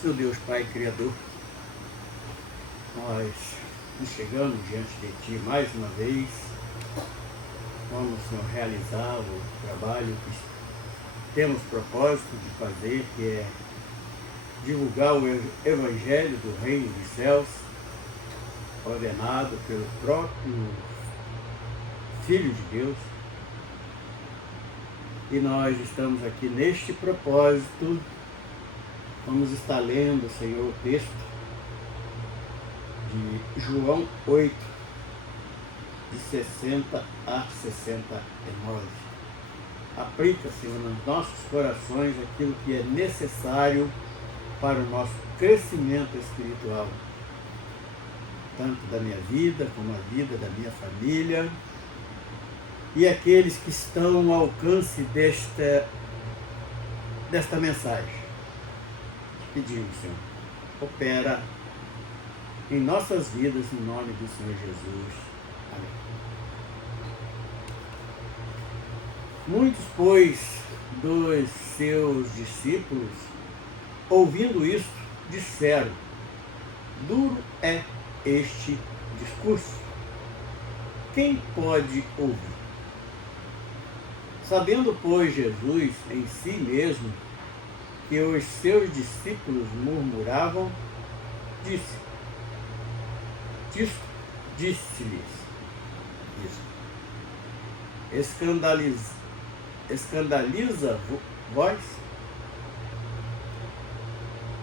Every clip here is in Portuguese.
Seu Deus Pai Criador, nós nos chegamos diante de Ti mais uma vez. Vamos, Senhor, realizar o trabalho que temos propósito de fazer, que é divulgar o Evangelho do Reino dos Céus, ordenado pelo próprio Filho de Deus. E nós estamos aqui neste propósito. Vamos estar lendo, Senhor, o texto de João 8, de 60 a 69. Aplica, Senhor, nos nossos corações aquilo que é necessário para o nosso crescimento espiritual, tanto da minha vida como a vida da minha família e aqueles que estão ao alcance desta mensagem. Pedimos, Senhor, opera em nossas vidas, em nome do Senhor Jesus. Amém. Muitos, pois, dos seus discípulos, ouvindo isto, disseram: duro é este discurso. Quem pode ouvir? Sabendo, pois, Jesus em si mesmo que os seus discípulos murmuravam, disse-lhes isto: escandaliza vós?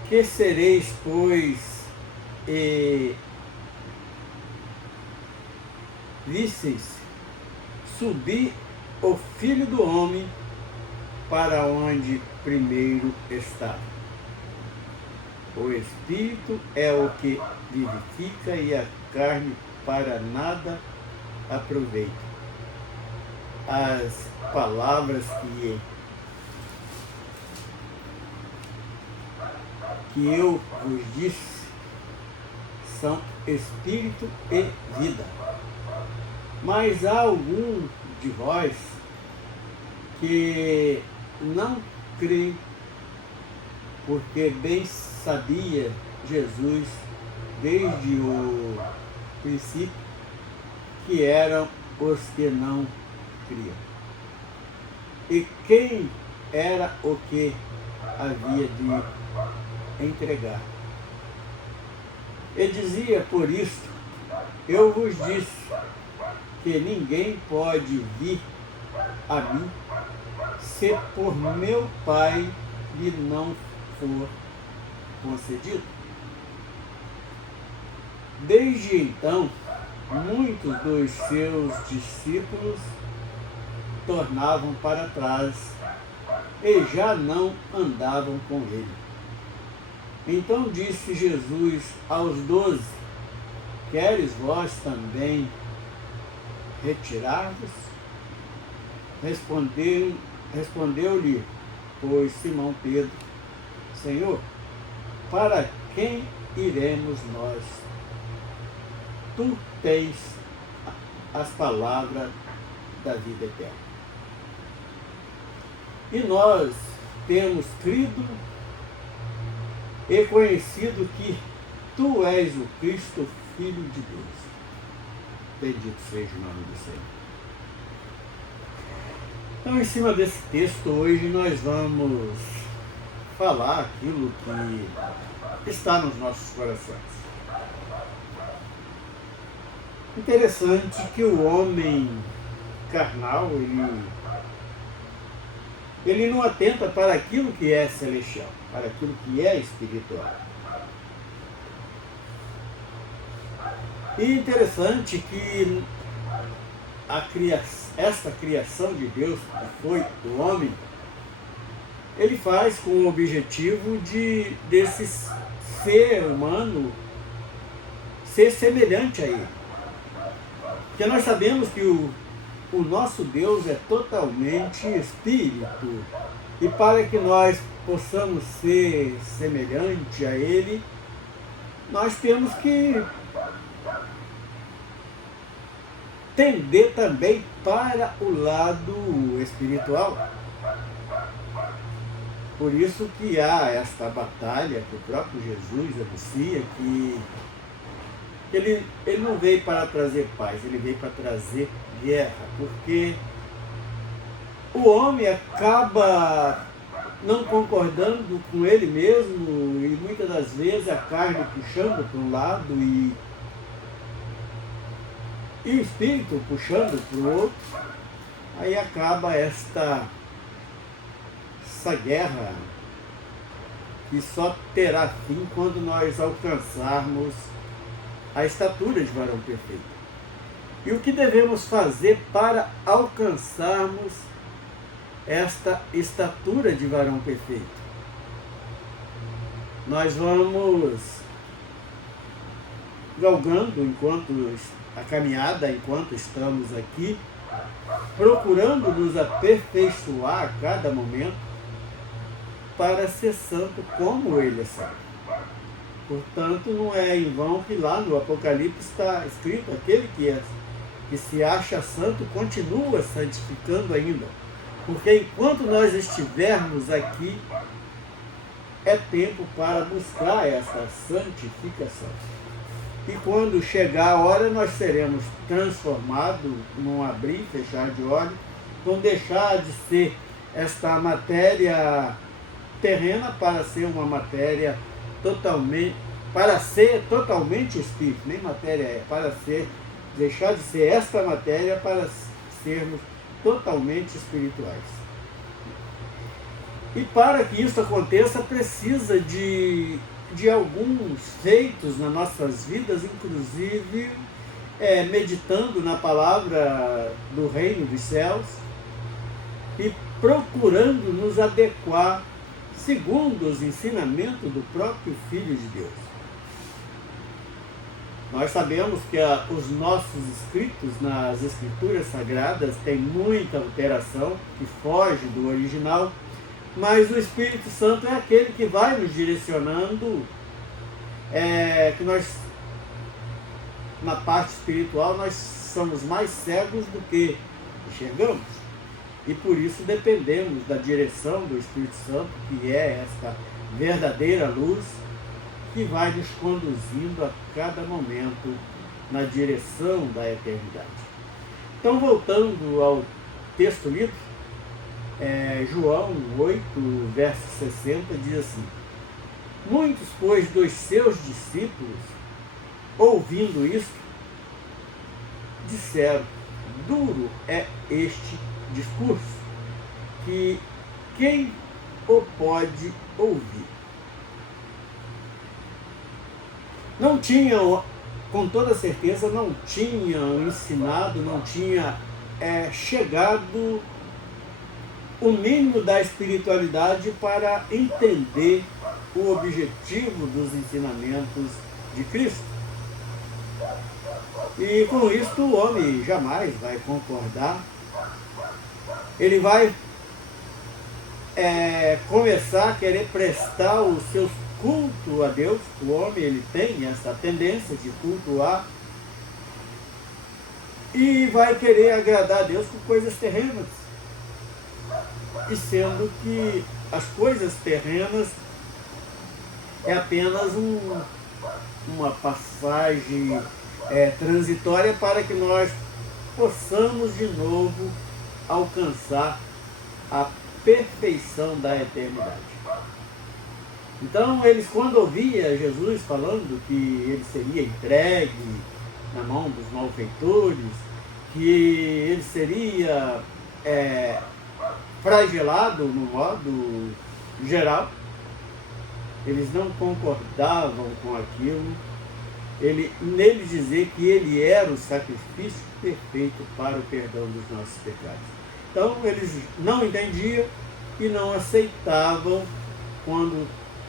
Que sereis, pois, e visseis subir o Filho do Homem para onde primeiro estava. O Espírito é o que vivifica e a carne para nada aproveita. As palavras que eu vos disse são Espírito e vida. Mas há algum de vós que não crê, porque bem sabia Jesus desde o princípio que eram os que não criam. E quem era o que havia de entregar? E dizia: por isto eu vos disse que ninguém pode vir a mim se por meu Pai lhe não for concedido. Desde então, muitos dos seus discípulos tornavam para trás e já não andavam com ele. Então disse Jesus aos 12: queres vós também retirar-vos? Respondeu-lhe, pois, Simão Pedro: Senhor, para quem iremos nós? Tu tens as palavras da vida eterna. E nós temos crido e conhecido que Tu és o Cristo, Filho de Deus. Bendito seja o nome do Senhor. Então, em cima desse texto, hoje nós vamos falar aquilo que está nos nossos corações. Interessante que o homem carnal, ele não atenta para aquilo que é celestial, para aquilo que é espiritual. E interessante que esta criação de Deus, que foi o homem, ele faz com o objetivo desse ser humano ser semelhante a ele. Porque nós sabemos que o nosso Deus é totalmente espírito. E para que nós possamos ser semelhante a ele, nós temos que tender também para o lado espiritual. Por isso que há esta batalha que o próprio Jesus anuncia, que ele não veio para trazer paz, ele veio para trazer guerra, porque o homem acaba não concordando com ele mesmo e muitas das vezes a carne puxando para um lado e o espírito puxando para o outro, aí acaba essa guerra que só terá fim quando nós alcançarmos a estatura de varão perfeito. E o que devemos fazer para alcançarmos esta estatura de varão perfeito? Nós vamos galgando a caminhada enquanto estamos aqui, procurando nos aperfeiçoar a cada momento para ser santo como ele é santo. Portanto, não é em vão que lá no Apocalipse está escrito: aquele que se acha santo continua santificando ainda. Porque enquanto nós estivermos aqui, é tempo para buscar essa santificação. E quando chegar a hora, nós seremos transformados num abrir e fechar de olhos, vão deixar de ser esta matéria terrena para ser uma matéria para ser totalmente espírito, nem matéria deixar de ser esta matéria para sermos totalmente espirituais. E para que isso aconteça, precisa de alguns feitos nas nossas vidas, inclusive meditando na palavra do reino dos céus e procurando nos adequar segundo os ensinamentos do próprio Filho de Deus. Nós sabemos que os nossos escritos nas Escrituras Sagradas têm muita alteração, que foge do original, mas o Espírito Santo é aquele que vai nos direcionando, que nós, na parte espiritual, nós somos mais cegos do que enxergamos. E por isso dependemos da direção do Espírito Santo, que é esta verdadeira luz, que vai nos conduzindo a cada momento na direção da eternidade. Então, voltando ao texto lido, João 8, verso 60, diz assim: muitos, pois, dos seus discípulos, ouvindo isto, disseram: duro é este discurso, que quem o pode ouvir? Não tinham, com toda certeza, não tinham ensinado, não tinha chegado o mínimo da espiritualidade para entender o objetivo dos ensinamentos de Cristo. E com isso o homem jamais vai concordar. Ele vai começar a querer prestar o seu culto a Deus. O homem, ele tem essa tendência de cultuar e vai querer agradar a Deus com coisas terrenas. E sendo que as coisas terrenas é apenas uma passagem transitória para que nós possamos de novo alcançar a perfeição da eternidade. Então, eles, quando ouviam Jesus falando que ele seria entregue na mão dos malfeitores, que ele seria flagelado no modo geral, eles não concordavam com aquilo. Nele dizer que ele era o sacrifício perfeito para o perdão dos nossos pecados. Então, eles não entendiam e não aceitavam quando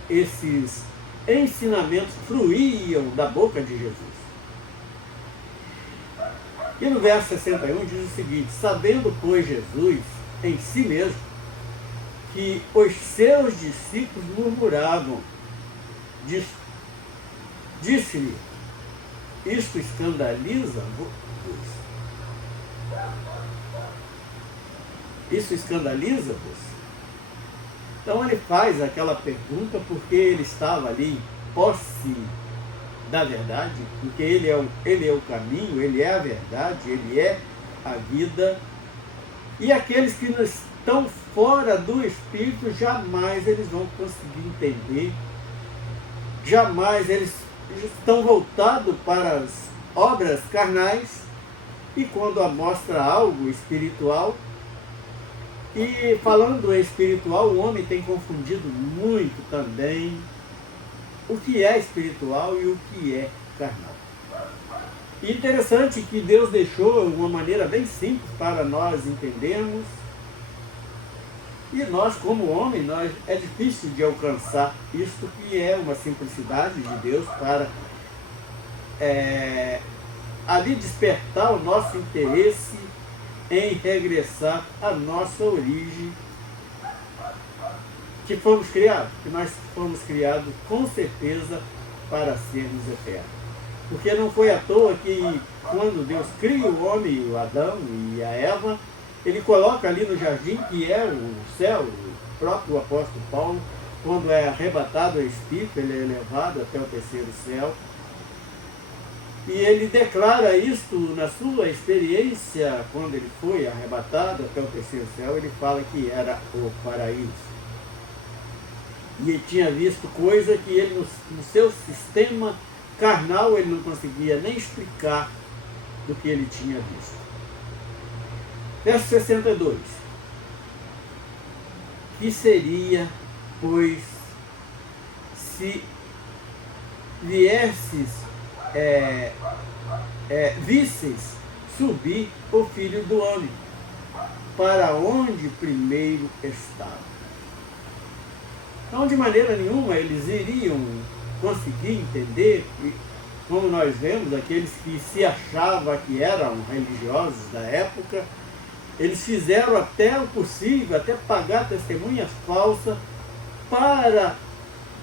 esses ensinamentos fluíam da boca de Jesus. E no verso 61 diz o seguinte: sabendo, pois, Jesus em si mesmo que os seus discípulos murmuravam, disse-lhe: isto escandaliza-vos? Isso escandaliza-vos? Então ele faz aquela pergunta porque ele estava ali em posse da verdade, porque ele é o caminho, ele é a verdade, ele é a vida. E aqueles que não estão fora do Espírito, jamais eles vão conseguir entender, jamais eles estão voltados para as obras carnais, e quando mostra algo espiritual, e falando em espiritual, o homem tem confundido muito também o que é espiritual e o que é carnal. E interessante que Deus deixou uma maneira bem simples para nós entendermos, e nós como homem, é difícil de alcançar isto, que é uma simplicidade de Deus para ali despertar o nosso interesse em regressar à nossa origem, que fomos criados, que nós fomos criados com certeza para sermos eternos. Porque não foi à toa que quando Deus cria o homem, o Adão e a Eva, ele coloca ali no jardim, que é o céu, o próprio apóstolo Paulo, quando é arrebatado ao Espírito, ele é elevado até o terceiro céu. E ele declara isto na sua experiência, quando ele foi arrebatado até o terceiro céu, ele fala que era o paraíso. E ele tinha visto coisa que ele, no seu sistema carnal, ele não conseguia nem explicar do que ele tinha visto. Verso 62. Que seria, pois, se visseis subir o Filho do Homem, para onde primeiro estava? Então, de maneira nenhuma, eles iriam conseguir entender, como nós vemos, aqueles que se achavam que eram religiosos da época, eles fizeram até o possível, até pagar testemunhas falsas para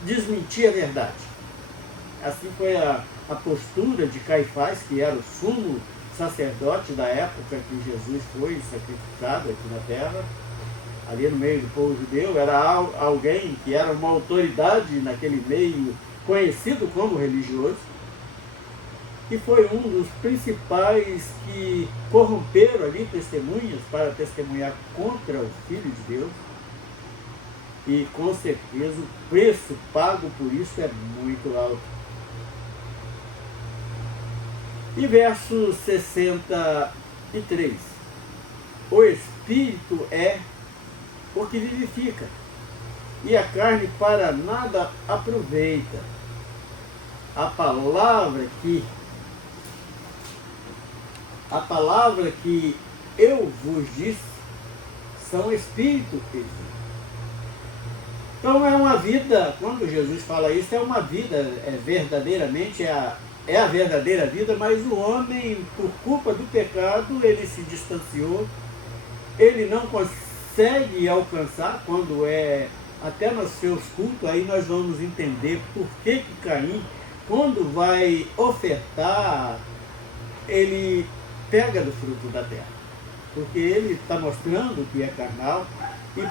desmentir a verdade. Assim foi a postura de Caifás, que era o sumo sacerdote da época que Jesus foi sacrificado aqui na terra, ali no meio do povo judeu. Era alguém que era uma autoridade naquele meio, conhecido como religioso, e foi um dos principais que corromperam ali testemunhas para testemunhar contra o Filho de Deus, e com certeza o preço pago por isso é muito alto. E verso 63, o Espírito é o que vivifica, e a carne para nada aproveita. A palavra que eu vos disse são Espírito e vida. Então é uma vida, quando Jesus fala isso, é uma vida, verdadeiramente a verdadeira vida, mas o homem, por culpa do pecado, ele se distanciou, ele não consegue alcançar, quando até nos seus cultos, aí nós vamos entender por que Caim, quando vai ofertar, ele pega do fruto da terra, porque ele está mostrando que é carnal, e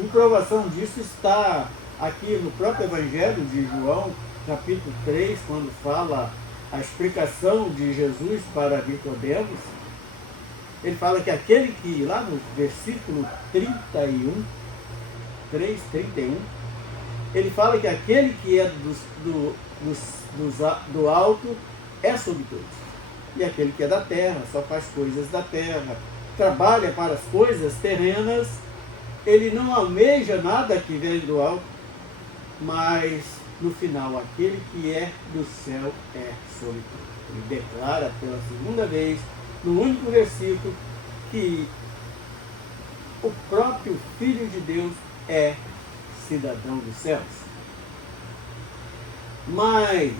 em provação disso está aqui no próprio Evangelho de João, capítulo 3, quando fala a explicação de Jesus para Nicodemos. Ele fala que aquele que, lá no versículo 31, 3:31, ele fala que aquele que é do alto é sobre todos. E aquele que é da terra só faz coisas da terra, trabalha para as coisas terrenas, ele não almeja nada que vem do alto, mas no final aquele que é do céu é sobre todos. Ele declara pela segunda vez, no único versículo, que o próprio Filho de Deus é cidadão dos céus. Mas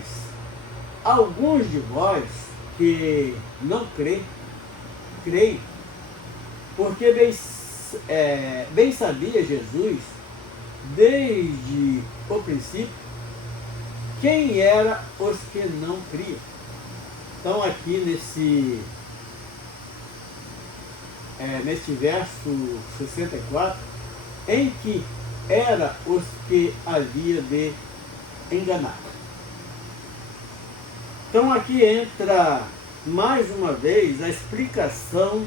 alguns de vós que não creem, porque bem sabia Jesus, desde o princípio, quem eram os que não criam. Então aqui nesse verso 64, em que era os que havia de enganar. Então aqui entra mais uma vez a explicação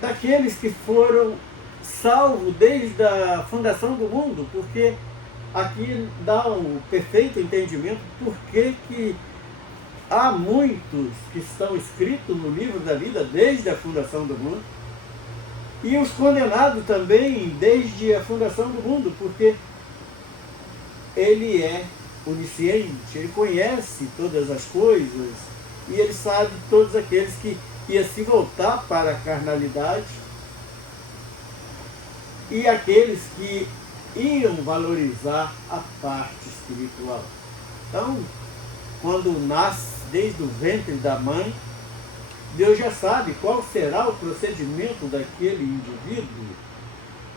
daqueles que foram salvos desde a fundação do mundo, porque aqui dá um perfeito entendimento por que há muitos que estão escritos no livro da vida desde a fundação do mundo, e os condenados também desde a fundação do mundo, porque ele é onisciente, ele conhece todas as coisas, e ele sabe todos aqueles que iam se voltar para a carnalidade, e aqueles que iam valorizar a parte espiritual. Então, quando nasce desde o ventre da mãe, Deus já sabe qual será o procedimento daquele indivíduo,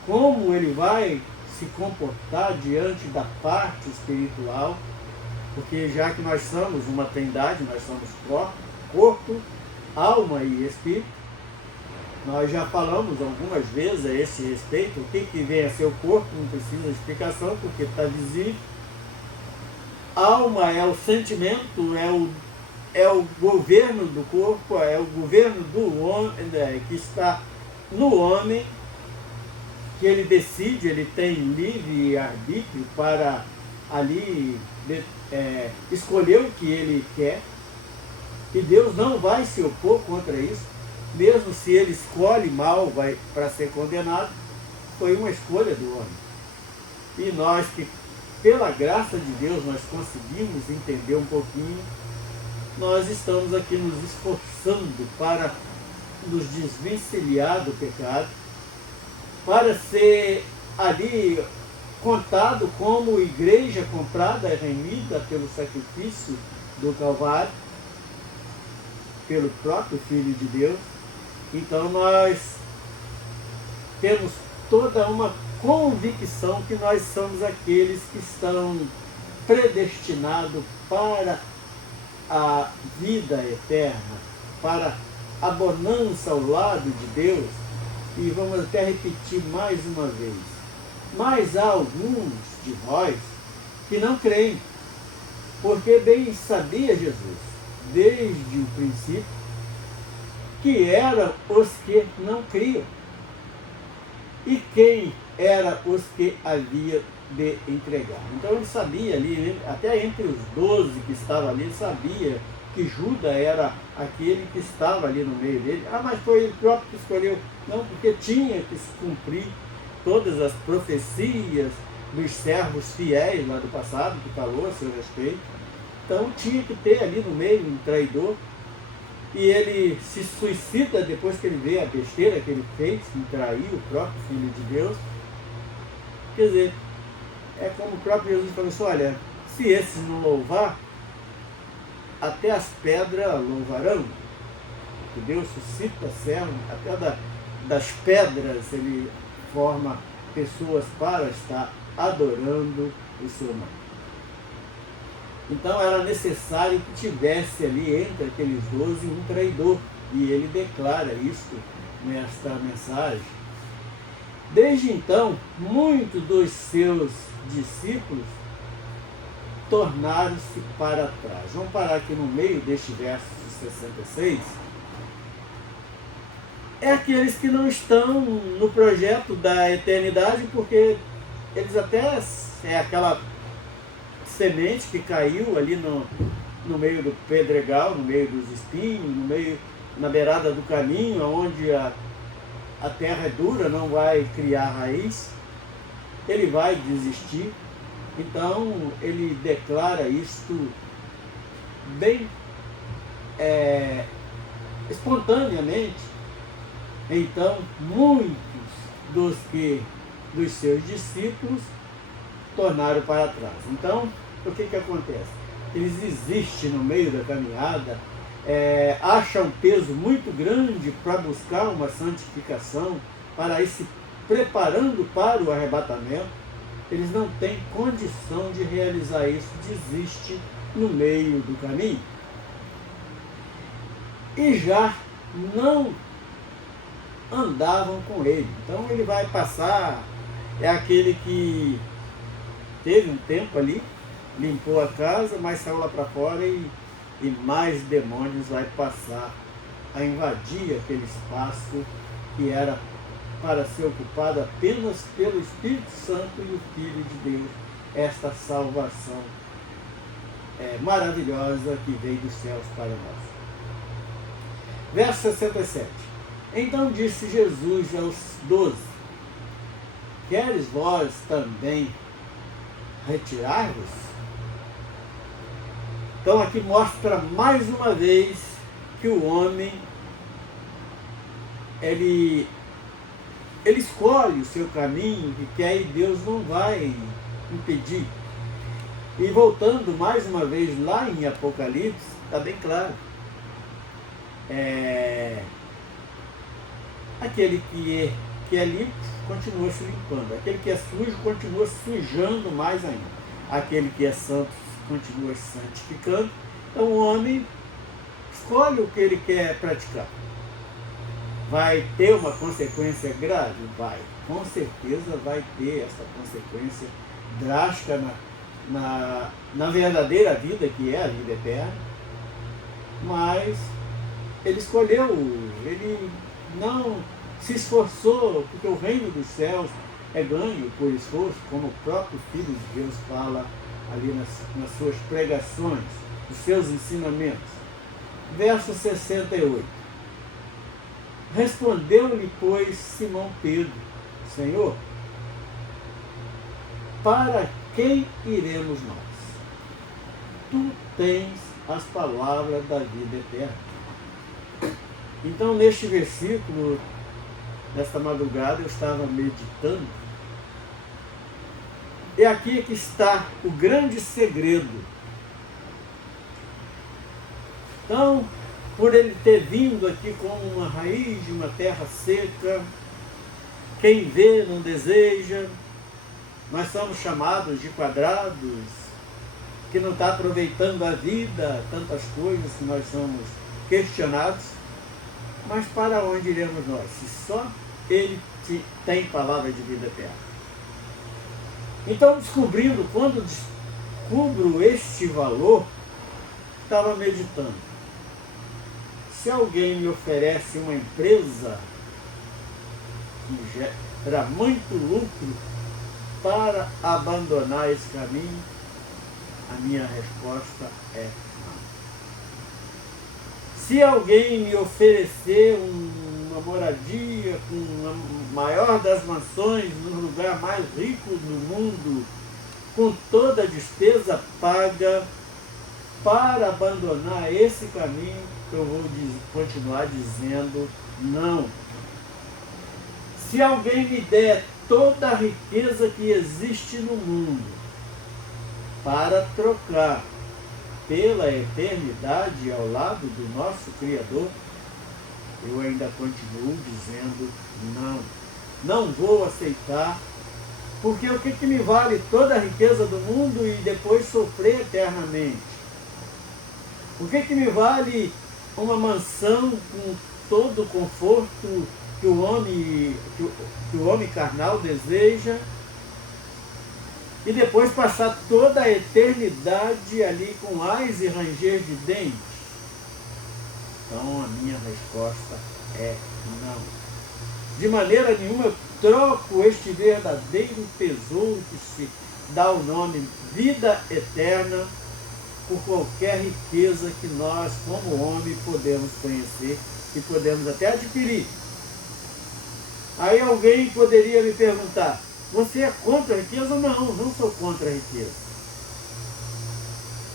como ele vai se comportar diante da parte espiritual, porque já que nós somos uma trindade, nós somos corpo, alma e espírito, nós já falamos algumas vezes a esse respeito. O que vem a ser o corpo não precisa de explicação, porque está visível. Alma é o sentimento, é o governo do corpo, é o governo do homem, que está no homem, que ele decide, ele tem livre arbítrio para ali escolher o que ele quer, e Deus não vai se opor contra isso, mesmo se ele escolhe mal para ser condenado, foi uma escolha do homem. E nós que, pela graça de Deus, nós conseguimos entender um pouquinho, nós estamos aqui nos esforçando para nos desvencilhar do pecado, para ser ali contado como igreja comprada e remida pelo sacrifício do Calvário, pelo próprio Filho de Deus. Então nós temos toda uma convicção que nós somos aqueles que estão predestinados para a vida eterna, para a bonança ao lado de Deus. E vamos até repetir mais uma vez, mas há alguns de nós que não creem, porque bem sabia Jesus, desde o princípio, que eram os que não criam. E quem eram os que havia de entregar? Então ele sabia ali, até entre os 12 que estavam ali, ele sabia que Judas era aquele que estava ali no meio dele. Mas foi ele próprio que escolheu. Não, porque tinha que se cumprir todas as profecias dos servos fiéis lá do passado, que falou a seu respeito. Então tinha que ter ali no meio um traidor. E ele se suicida depois que ele vê a besteira que ele fez, em trair o próprio Filho de Deus. Quer dizer, é como o próprio Jesus falou assim: olha, se esses não louvar, até as pedras louvarão. Que Deus suscita servos, até das pedras ele forma pessoas para estar adorando o seu nome. Então era necessário que tivesse ali entre aqueles 12 um traidor, e ele declara isso nesta mensagem. Desde então, muitos dos seus discípulos tornaram-se para trás. Vamos parar aqui no meio deste verso 66. É aqueles que não estão no projeto da eternidade, porque eles até é aquela semente que caiu ali no meio do pedregal, no meio dos espinhos, na beirada do caminho, onde a terra é dura, não vai criar raiz, ele vai desistir. Então ele declara isto bem espontaneamente. Então muitos dos seus discípulos tornaram para trás. Então o que acontece? Eles desistem no meio da caminhada, acham um peso muito grande para buscar uma santificação, para ir se preparando para o arrebatamento. Eles não têm condição de realizar isso, desiste no meio do caminho. e já não andavam com ele. Então ele vai passar, é aquele que teve um tempo ali, limpou a casa, mas saiu lá para fora e mais demônios vai passar a invadir aquele espaço que era para ser ocupado apenas pelo Espírito Santo e o Filho de Deus, esta salvação maravilhosa que veio dos céus para nós. Verso 67. Então disse Jesus aos 12: queres vós também retirar-vos? Então aqui mostra mais uma vez que o homem ele escolhe o seu caminho e que aí Deus não vai impedir. E voltando mais uma vez lá em Apocalipse, está bem claro. Aquele que é limpo continua se limpando. Aquele que é sujo continua sujando mais ainda. Aquele que é santo continua se santificando. Então o homem escolhe o que ele quer praticar. Vai ter uma consequência grave? Vai. Com certeza vai ter essa consequência drástica na verdadeira vida, que é a vida eterna. Mas ele escolheu, ele não se esforçou, porque o reino dos céus é ganho por esforço, como o próprio Filho de Deus fala ali nas suas pregações, nos seus ensinamentos. Verso 68. Respondeu-lhe, pois, Simão Pedro: Senhor, para quem iremos nós? Tu tens as palavras da vida eterna. Então, neste versículo, nesta madrugada, eu estava meditando. E aqui é que está o grande segredo. Então, por ele ter vindo aqui como uma raiz de uma terra seca, quem vê não deseja, nós somos chamados de quadrados, que não está aproveitando a vida, tantas coisas que nós somos questionados. Mas para onde iremos nós, se só ele tem palavra de vida eterna? Então, quando descubro este valor, estava meditando. Se alguém me oferece uma empresa que gera muito lucro para abandonar esse caminho, a minha resposta é não. Se alguém me oferecer uma moradia com a maior das mansões, no lugar mais rico do mundo, com toda a despesa paga, para abandonar esse caminho, eu vou continuar dizendo não. Se alguém me der toda a riqueza que existe no mundo para trocar pela eternidade ao lado do nosso Criador, eu ainda continuo dizendo não. Não vou aceitar, porque o que me vale toda a riqueza do mundo e depois sofrer eternamente? O que me vale uma mansão com todo o conforto que o homem carnal deseja e depois passar toda a eternidade ali com ais e ranger de dentes? Então a minha resposta é não. De maneira nenhuma eu troco este verdadeiro tesouro que se dá o nome vida eterna por qualquer riqueza que nós, como homem, podemos conhecer e podemos até adquirir. Aí alguém poderia me perguntar: você é contra a riqueza? Não sou contra a riqueza.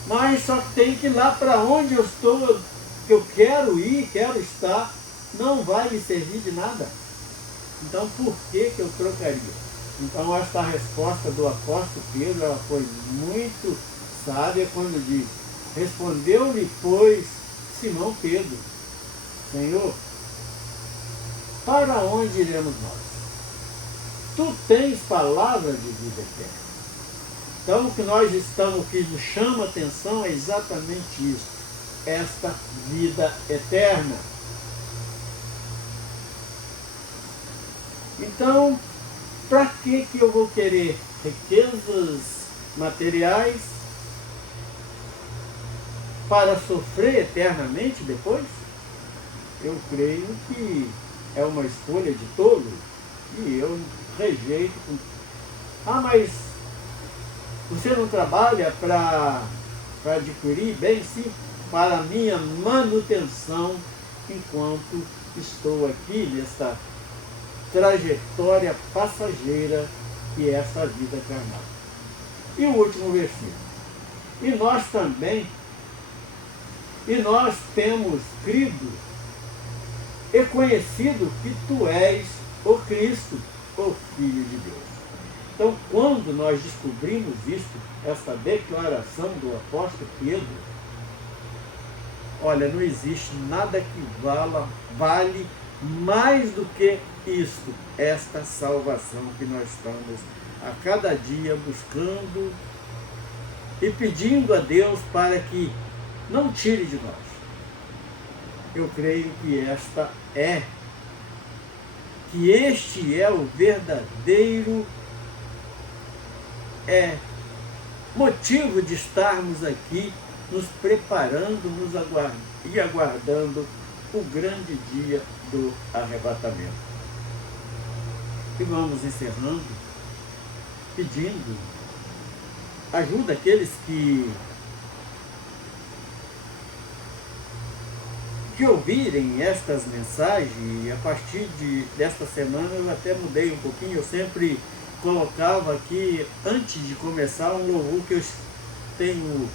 Mas só que tem que ir lá para onde eu estou, que eu quero ir, quero estar, não vai me servir de nada. Então por que eu trocaria? Então esta resposta do apóstolo Pedro, ela foi muito sábia quando diz: respondeu-lhe, pois, Simão Pedro: Senhor, para onde iremos nós? Tu tens palavra de vida eterna. Então o que nos chama a atenção é exatamente isso. esta vida eterna. Então, para que eu vou querer riquezas materiais para sofrer eternamente depois? Eu creio que é uma escolha de tolo e eu rejeito. Ah, mas você não trabalha para adquirir bem? Sim, para a minha manutenção enquanto estou aqui nesta trajetória passageira que é essa vida carnal. E o último versículo. E nós temos crido e conhecido que tu és o Cristo, o Filho de Deus. Então, quando nós descobrimos isto, essa declaração do apóstolo Pedro, olha, não existe nada que vale mais do que isto, esta salvação que nós estamos a cada dia buscando e pedindo a Deus para que não tire de nós. Eu creio que este é o verdadeiro motivo de estarmos aqui, nos preparando, e aguardando o grande dia do arrebatamento. E vamos encerrando, pedindo ajuda àqueles que ouvirem estas mensagens. E a partir desta semana eu até mudei um pouquinho. Eu sempre colocava aqui, antes de começar, um louvor que eu tenho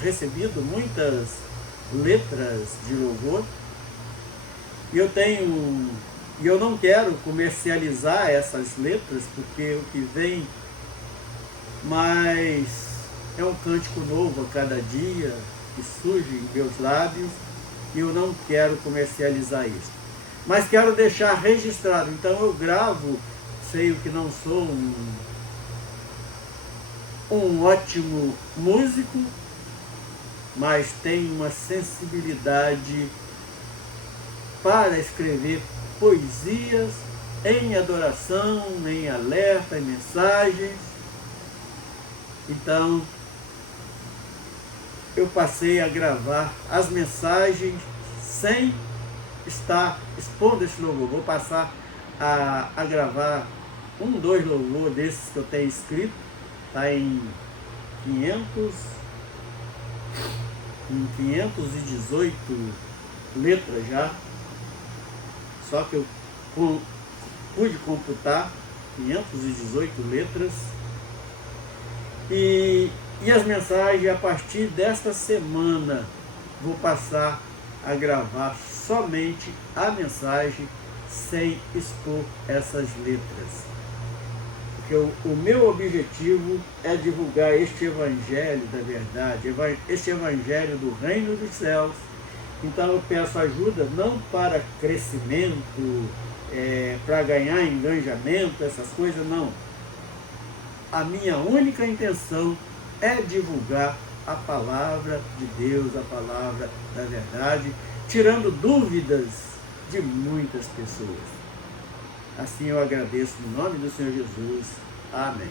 recebido muitas letras de louvor, e eu não quero comercializar essas letras, porque o que vem mais é um cântico novo a cada dia que surge em meus lábios, e eu não quero comercializar isso, mas quero deixar registrado. Então eu gravo, sei que não sou um ótimo músico, mas tenho uma sensibilidade para escrever poesias em adoração, em alerta, em mensagens. Então, eu passei a gravar as mensagens sem estar expondo esse louvor. Vou passar a gravar 2 louvores desses que eu tenho escrito, está em 518 letras já, só que eu pude computar 518 letras, e as mensagens, a partir desta semana, vou passar a gravar somente a mensagem sem expor essas letras. Porque o meu objetivo é divulgar este evangelho da verdade, este evangelho do reino dos céus. Então eu peço ajuda não para crescimento, para ganhar engajamento, essas coisas, não. A minha única intenção é divulgar a palavra de Deus, a palavra da verdade, tirando dúvidas de muitas pessoas. Assim eu agradeço no nome do Senhor Jesus. Amém.